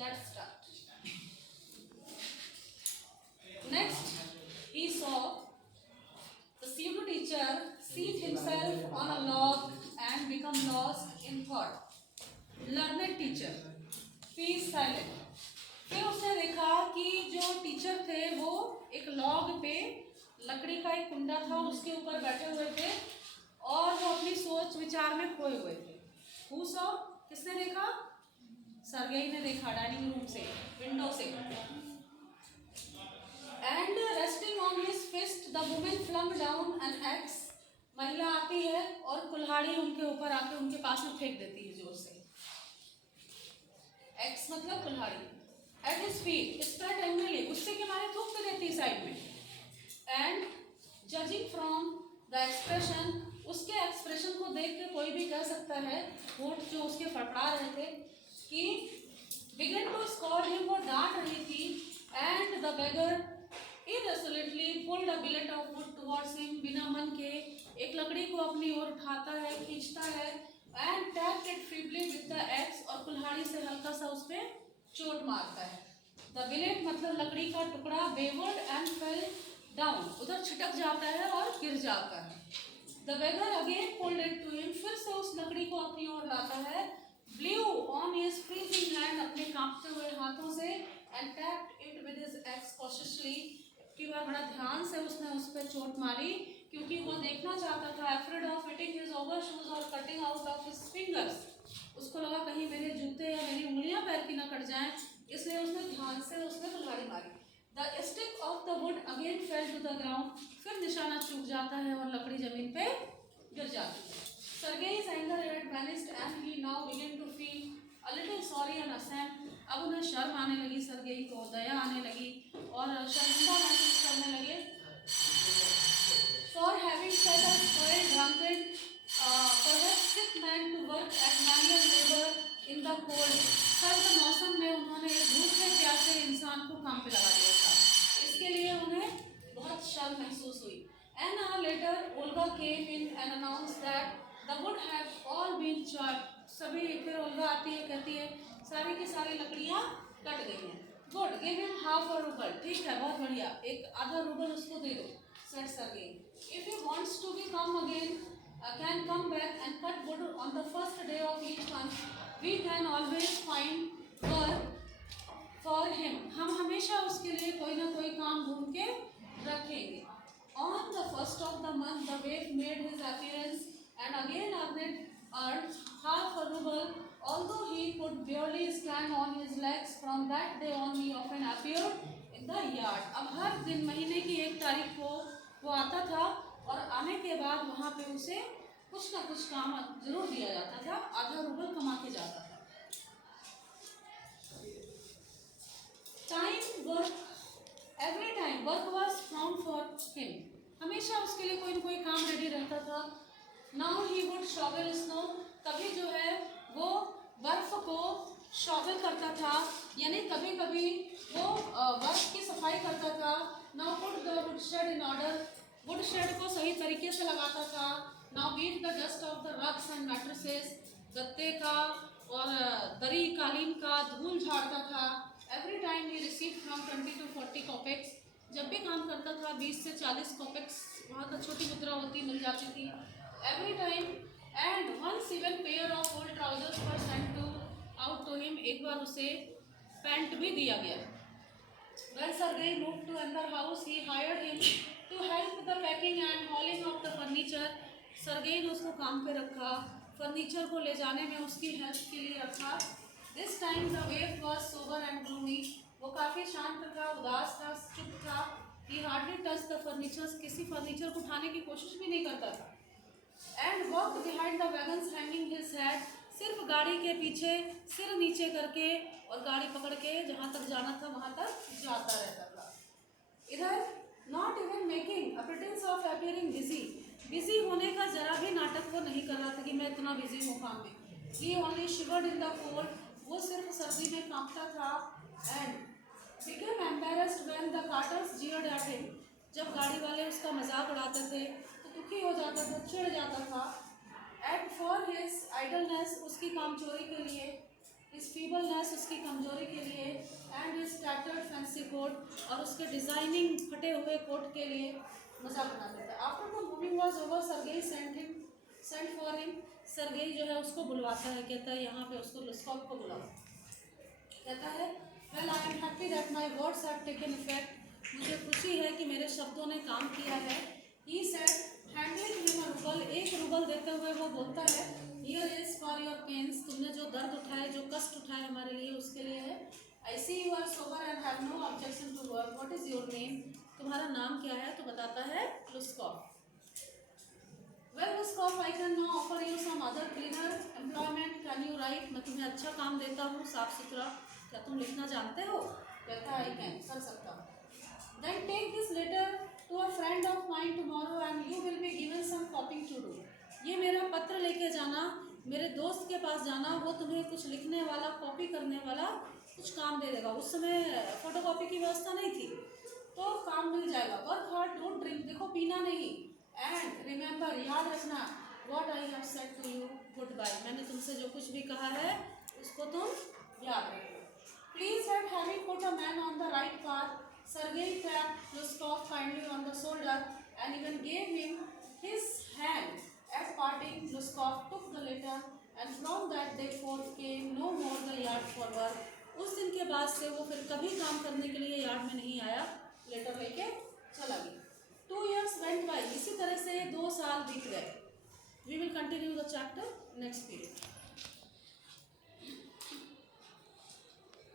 Let's start. Next, he saw the pseudo teacher seat himself on a log and become lost in thought. Learned teacher, please silent. फिर उसने देखा कि जो teacher थे वो एक लॉग पे लकड़ी का एक कुंडा था उसके ऊपर बैठे हुए थे और वो अपनी सोच विचार में खोए हुए थे. Who saw? किसने देखा? सर्गेई ने देखा डाइनिंग रूम से, विंडो से. And resting on his fist, the woman flung down an axe. महिला आती है और कुल्हाड़ी उनके ऊपर आके उनके पास में फेंक देती है जोर से. एक्स मतलब कुल्हाड़ी. At his feet, spread angrily, गुस्से के मारे थूक के देती साइड में. And judging from the expression, उसके एक्सप्रेशन को देख के कोई भी कह सकता है, होठ जो उसके फड़फड़ा रहे थे, कि began to scold him, वो डांट रही थी. And the beggar irresolutely pulled a billet of wood towards him, बिना मन के एक लकड़ी को अपनी ओर उठाता है, खींचता है. And tapped it feebly with the axe, और कुल्हाड़ी से हल्का सा उस पे चोट मारता है. The billet मतलब लकड़ी का टुकड़ा wavered and fell down, उधर छिटक जाता है और गिर जाता है. The beggar again pulled it to him, फिर से उस लकड़ी को अपनी ओर लाता है. Blew on his freezing hand, अपने कांपते हुए हाथों से, and tapped it with his axe cautiously. की बार बड़ा ध्यान से उसने उस पर चोट मारी क्योंकि वो देखना चाहता था. Afraid of hitting his overshoes or cutting out of his fingers, उसको लगा कहीं मेरे जूते या मेरी उंगलियां पैर की ना कट जाएं, इसलिए उसने ध्यान से उसने कुल्हाड़ी मारी. The stick of the wood again fell to the ground, फिर निशाना चूक जाता है और लकड़ी जमीन पे गिर जाती है. Sergei's anger had vanished and he now began to feel a little sorry and ashamed. अब उन्हें शर्म आने लगी, सर्गेई को दया आने लगी और शर्मिंदा महसूस करने लगे. For having set a spoiled, drunken, perhaps sick man to work at manual labor in the cold. सर्द मौसम में उन्होंने एक भूखे प्यासे इंसान को काम पे लगा दिया था. इसके लिए उन्हें बहुत शर्म महसूस हुई. An hour later, Olga came in and announced that the wood had all been chopped. सभी फिर ओल्गा आती है, कहती है सारी की सारी लकड़ियाँ कट गई हैं. Good, give him half a ruble. ठीक है, बहुत बढ़िया, एक आधा रूबल उसको दे दो. Said Sergei. If he wants to be come again, can come back and cut wood on the first day of each month. We can always find work for him. हम हमेशा उसके लिए कोई ना कोई काम ढूंढ के रखेंगे. On the first of the month, the waif made his appearance and again earned half a ruble. Although he could barely stand on his legs, from that day on he often appeared in the yard. अब हर दिन महीने की 1 तारीख को वो आता था और आने के बाद वहाँ पे उसे कुछ ना कुछ काम जरूर दिया जाता था. आधा रूबल कमा के जाता था. Time work, every time work was found for him. हमेशा उसके लिए कोई न कोई काम रेडी रहता था. Now he would shovel snow. कभी जो है वो बर्फ को शॉवल करता था, यानी कभी कभी वो बर्फ की सफाई करता था. Now put the wood shed in order. Wood shed को सही तरीके से लगाता था. Now beat the dust of the rugs and mattresses. गत्ते का और दरी कालीन का धूल झाड़ता था. Every time he received from 20 to 40 kopecks. जब भी काम करता था 20 से 40 kopecks, वहाँ का छोटी मुद्रा होती मिल जाती थी. Every time and once even pair of old trousers were sent to out to him. एक बार उसे पैंट भी दिया गया. When Sergei moved to another house, he hired him to help the packing and hauling of the furniture. Sergei ने उसको काम पे रखा, फर्नीचर को ले जाने में उसकी हेल्प के लिए रखा. This time the waif was sober and gloomy. वो काफ़ी शांत था, उदास था, चुप था. He hardly touched the furniture. किसी फर्नीचर को उठाने की कोशिश भी नहीं करता था. And walked behind the wagons hanging his head. सिर्फ गाड़ी के पीछे सिर नीचे करके और गाड़ी पकड़ के जहाँ तक जाना था वहाँ तक जाता रहता था. इधर not even making a pretense of appearing busy. Busy होने का जरा भी नाटक वो नहीं कर रहा था कि मैं इतना बिजी हूँ काम में. He only shivered in the cold. वो सिर्फ सर्दी में कांपता था. And became embarrassed when the carters jeered at him. जब गाड़ी वाले उसका मजाक उड़ाते थे तो दुखी हो जाता था, चिढ़ जाता था. And for his idleness, उसकी कामचोरी के लिए, his feeble फीबलनेस, उसकी कमजोरी के लिए, and his tattered fancy coat, और उसके डिजाइनिंग फटे हुए कोट के लिए मजाक बनाते थे। After the moving was over, Sergei sent for him. Sergei जो है उसको बुलवाता है, कहता है यहाँ पे उसको लुस्कॉफ को बुलाओ। कहता है well I am happy that my words have taken effect, मुझे खुशी है कि मेरे शब्दों ने काम किया है। He said handing him a rouble, 1 rouble देते हुए वो बोलता है here is for your pains, तुमने जो दर्द उठाए, जो कष्ट उठाए हमारे लिए, उसके लिए है। I see you are sober and have no objection to work, what is your name, तुम्हारा नाम क्या है? तो बताता है Luskoff. Well Luskoff, I can now offer you some other cleaner employment, can you write, मैं तुम्हें अच्छा काम देता हूँ, साफ सुथरा, क्या तुम लिखना जानते हो? कहता है आई कैन, कर सकता हूँ। Then take this letter to a friend of mine tomorrow and you will be given some copying to do, ये मेरा पत्र लेके जाना, मेरे दोस्त के पास जाना, वो तुम्हें कुछ लिखने वाला, कॉपी करने वाला कुछ काम दे देगा। उस समय फोटोकॉपी की व्यवस्था नहीं थी, तो काम मिल जाएगा। वर्क हार्ड, डोंट ड्रिंक, देखो पीना नहीं, एंड रिमेंबर, याद रखना, what I have said to you, good bye, मैंने तुमसे जो कुछ भी कहा है उसको तुम याद रखो। Please have heavy put a man on the right path, Sergei tapped Luskov kindly on the shoulder and even gave him his hand. At parting, Luskov took the letter and from that day forth came no more the yard for work. उस दिन के बाद से वो फिर कभी काम करने के लिए यार्ड में नहीं आया, लेटर लेके चला गया। 2 years went by, इसी तरह से 2 साल बीत गए। We will continue the chapter next period.